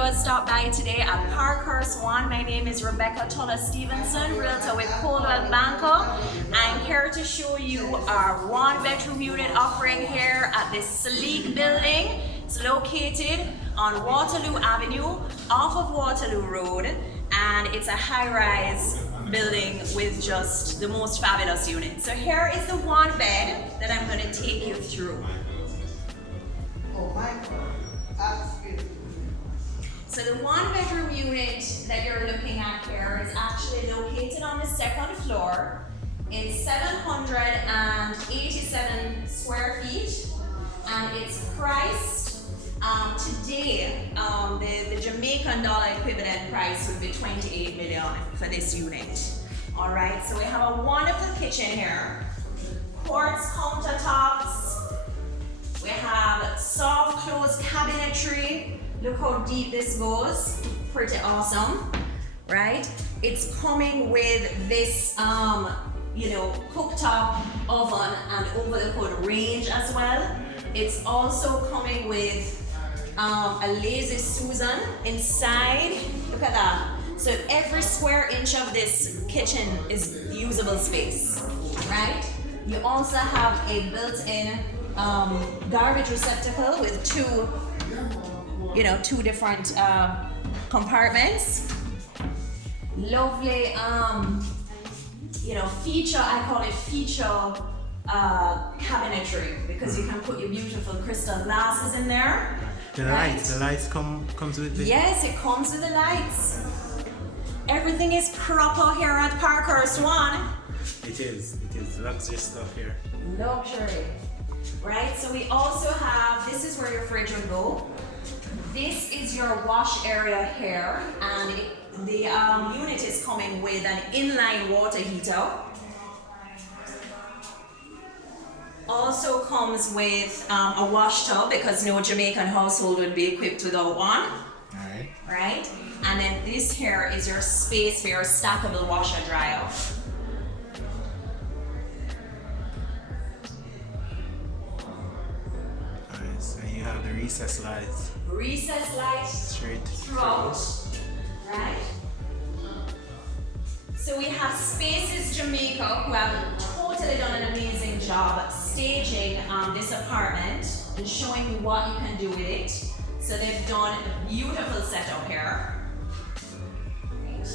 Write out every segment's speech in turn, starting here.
viewers stopped by today at Parkhurst One. My name is Tulloch Stevenson, Realtor with Coldwell. I'm here to show you our one-bedroom unit offering here at this sleek building. It's located on Waterloo Avenue off of Waterloo Road, and it's a high-rise building with just the most fabulous unit. So here is the one bed that I'm going to take you through. Oh my God, that's beautiful. So the one bedroom unit that you're looking at here is actually located on the second floor. It's 787 square feet, and it's priced today, the Jamaican dollar equivalent price would be 28 million for this unit. All right, so we have a wonderful kitchen here, quartz countertops. We have soft closed cabinetry. Look how deep this goes, pretty awesome, right? It's coming with this, cooktop oven and over the hood range as well. It's also coming with a lazy Susan inside. Look at that. So every square inch of this kitchen is usable space, right? You also have a built-in garbage receptacle with two different compartments. Lovely, feature, I call it feature cabinetry, because you can put your beautiful crystal glasses in there. The lights comes with it? Yes, it comes with the lights. Everything is proper here at Parkhurst One. It is luxury stuff here. Luxury, right? So we also have, this is where your fridge will go. This is your wash area here, and the unit is coming with an inline water heater. Also comes with a wash tub, because no Jamaican household would be equipped without one. Alright. Right? And then this here is your space for your stackable washer dryer. Alright, so you have the recess lights. Recess light Straight throughout, right? So we have Spaces Jamaica, who have totally done an amazing job staging this apartment and showing you what you can do with it. So they've done a beautiful setup here. Right.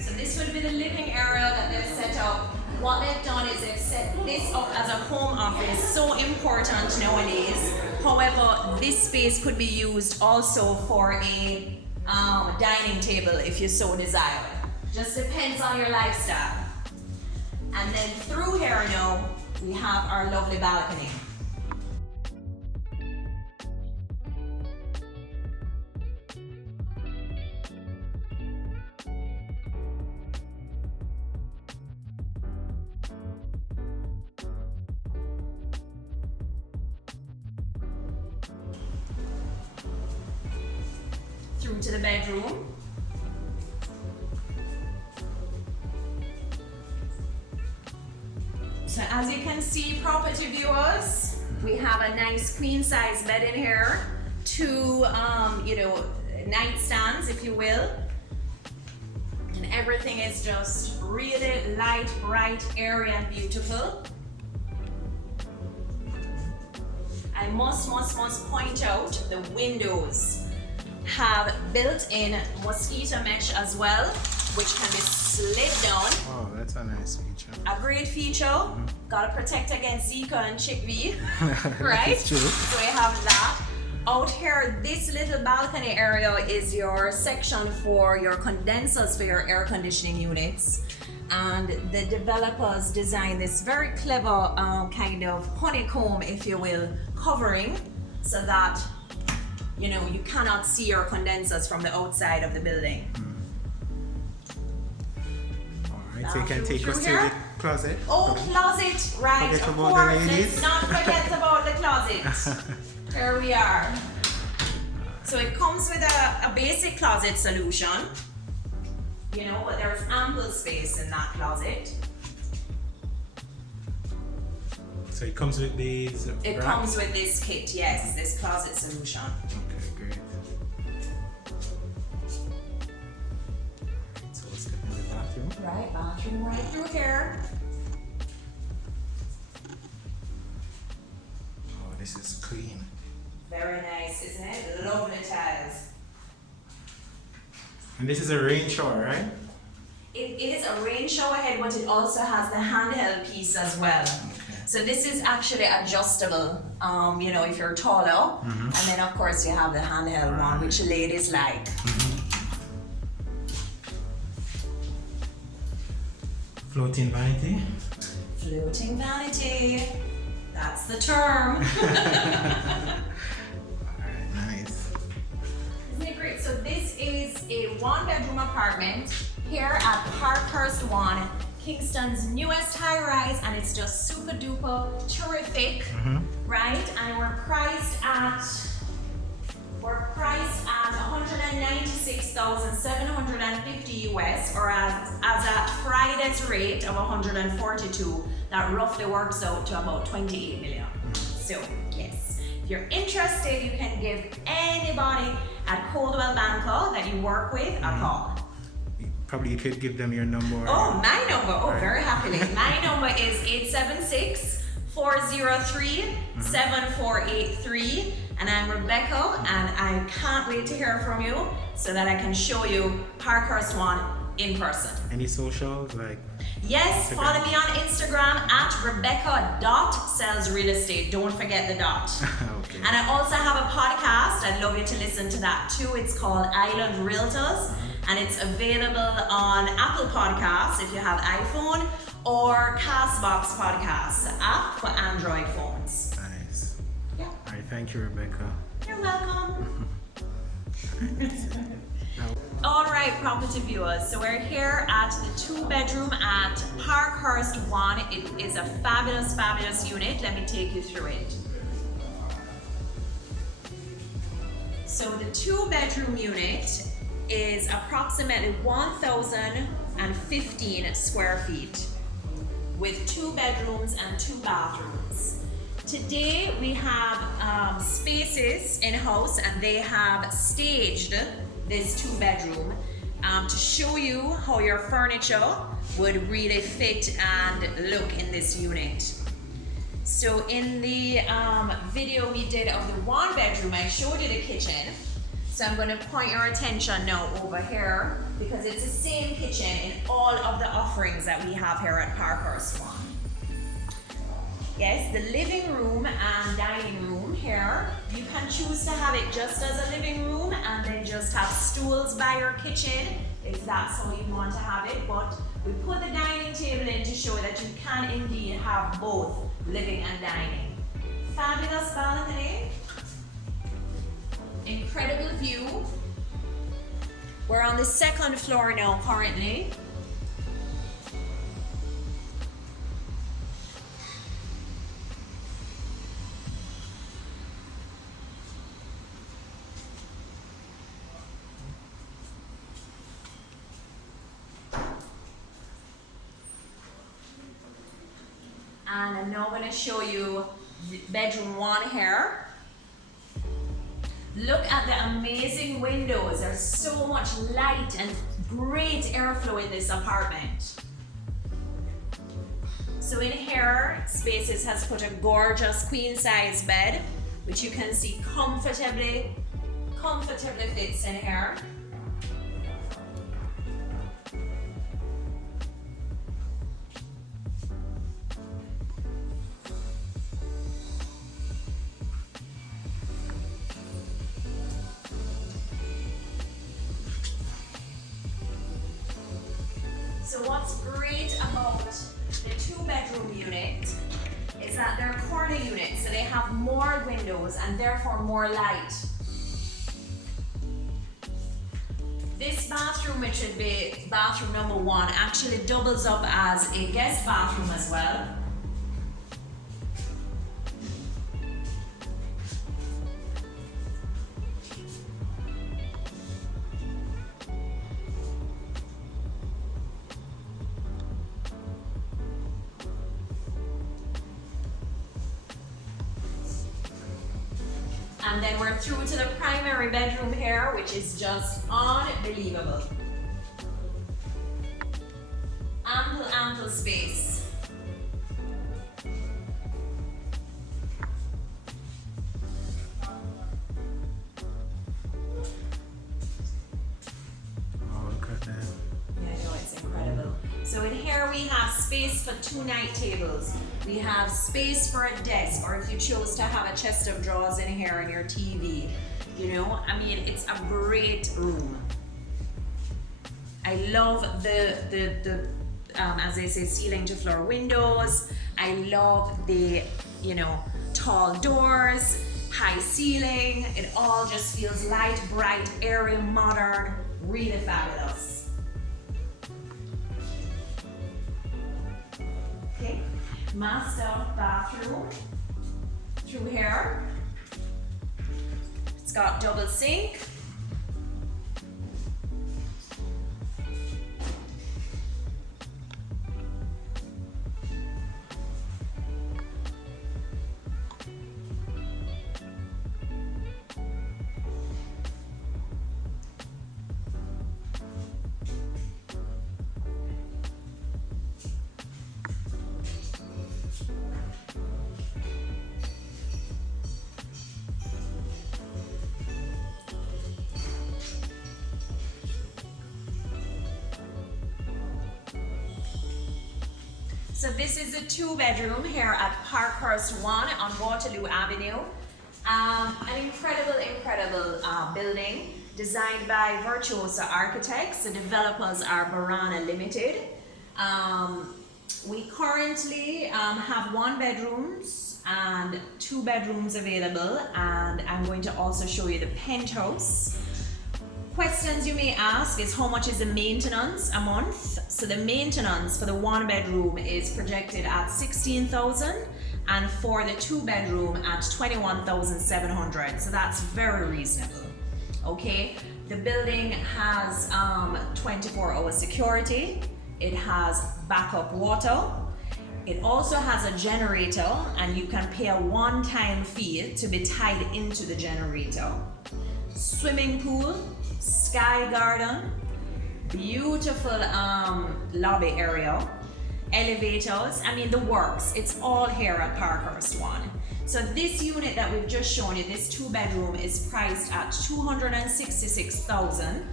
So this would be the living area that they've set up. What they've done is they've set this up as a home office, so important nowadays. However, this space could be used also for a dining table if you so desire. Just depends on your lifestyle. And then through here now, we have our lovely balcony. Through to the bedroom. So as you can see, property viewers, we have a nice queen size bed in here, two nightstands, if you will, and everything is just really light, bright, airy, and beautiful. I must point out the windows have built-in mosquito mesh as well, which can be slid down. Oh, that's a nice feature. A great feature. Gotta protect against Zika and chickpea, right? That's true. So we have that. Out here, this little balcony area is your section for your condensers for your air conditioning units. And the developers designed this very clever kind of honeycomb, if you will, covering, so that you cannot see your condensers from the outside of the building. Alright, so you can take us to the closet. Oh, closet, right. Forget of about course, the ladies. let's not forget about the closet. Here we are. So it comes with a basic closet solution, but there's ample space in that closet. So So it comes with these. It racks? comes with this kit, yes, this closet solution. Okay, great. So let's step in the bathroom. Right, bathroom right through here. Oh, this is clean. Very nice, isn't it? Lovely tiles. And this is a rain shower, right? It is a rain shower head, but it also has the handheld piece as well. Okay. So this is actually adjustable, you know, if you're taller. And then of course you have the handheld one, which ladies like. Floating vanity. Floating vanity. That's the term. Alright, nice. Isn't it great? So this is a 1-bedroom apartment here at Parkhurst One, Kingston's newest high-rise, and it's just super duper terrific, right? And we're priced at 196,750 US, or as at Friday's rate of 142. That roughly works out to about 28 million. So yes, if you're interested, you can give anybody at Coldwell Banco that you work with a call. Probably you could give them your number. Oh, my number. Oh, very happily. My number is 876-403-7483. And I'm Rebecca, and I can't wait to hear from you so that I can show you Parkhurst One in person. Any socials like? Yes, Instagram. follow me on Instagram at Rebecca.sellsrealestate. Don't forget the dot. Okay. And I also have a podcast. I'd love you to listen to that too. It's called Island Realtors, and it's available on Apple Podcasts if you have iPhone, or Castbox Podcasts, the app for Android phones. Nice. Yeah. All right, thank you, Rebecca. You're welcome. Now, All right, property viewers. So we're here at the 2-bedroom at Parkhurst One. It is a fabulous, fabulous unit. Let me take you through it. So the 2-bedroom unit is approximately 1,015 square feet with 2 bedrooms and 2 bathrooms. Today we have spaces in-house, and they have staged this 2-bedroom to show you how your furniture would really fit and look in this unit. So in the video we did of the 1-bedroom, I showed you the kitchen. So I'm going to point your attention now over here, because it's the same kitchen in all of the offerings that we have here at Parkhurst One. Yes, the living room and dining room here, you can choose to have it just as a living room and then just have stools by your kitchen if that's how you want to have it. But we put the dining table in to show that you can indeed have both living and dining. Fabulous balcony. Incredible view. We're on the 2nd floor now currently. And I'm now going to show you bedroom 1 here. Look at the amazing windows. There's so much light and great airflow in this apartment. So in here, Spaces has put a gorgeous queen size bed, which you can see comfortably fits in here. So what's great about the 2-bedroom unit is that they're corner units, so they have more windows and therefore more light. This bathroom, which would be bathroom number 1, actually doubles up as a guest bathroom as well. And then we're through to the primary bedroom here, which is just unbelievable. Ample space. Oh, look at that. Yeah, I know, it's incredible. So in here we have space for 2 night tables. We have space for a desk, or if you chose to have a chest of drawers in here and your TV. You know, I mean, it's a great room. I love the as they say, ceiling to floor windows. I love the, you know, tall doors, high ceiling. It all just feels light, bright, airy, modern, really fabulous. Okay, master bathroom through here. It's got double sink. So this is a 2-bedroom here at Parkhurst One on Waterloo Avenue. An incredible building designed by Virtuosa Architects. The developers are Barana Limited. We currently have 1 bedrooms and 2 bedrooms available, and I'm going to also show you the penthouse. Questions you may ask is how much is the maintenance a month? So the maintenance for the 1 bedroom is projected at 16,000, and for the 2 bedroom at 21,700. So that's very reasonable. Okay, the building has 24-hour security. It has backup water. It also has a generator, and you can pay a one-time fee to be tied into the generator. Swimming pool, sky garden, beautiful lobby area, elevators, I mean the works. It's all here at Parkhurst One. So this unit that we've just shown you, this 2-bedroom, is priced at 266,000,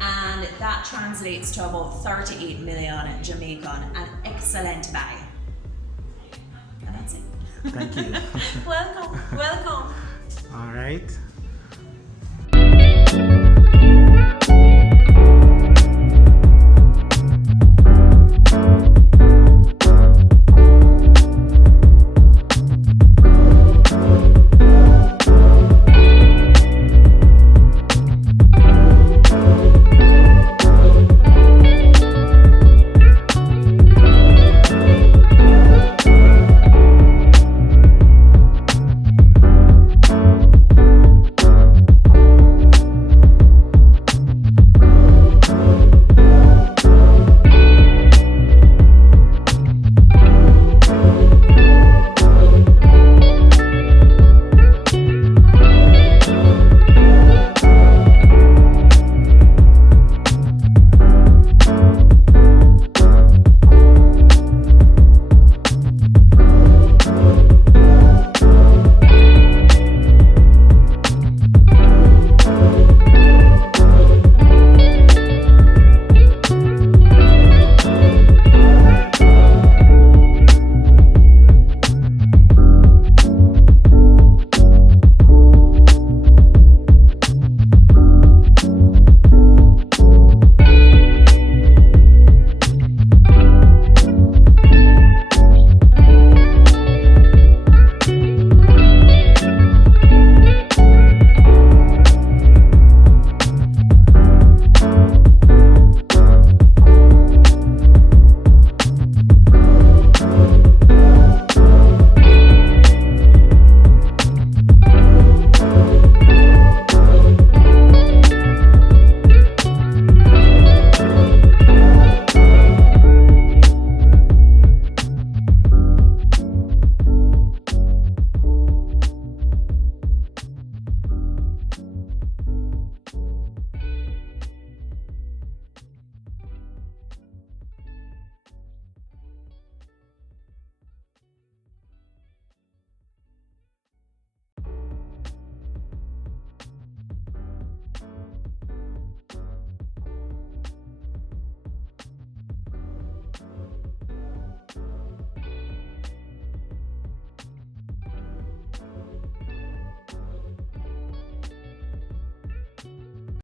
and that translates to about 38 million Jamaican. An excellent buy. And that's it. Thank you. Welcome. All right.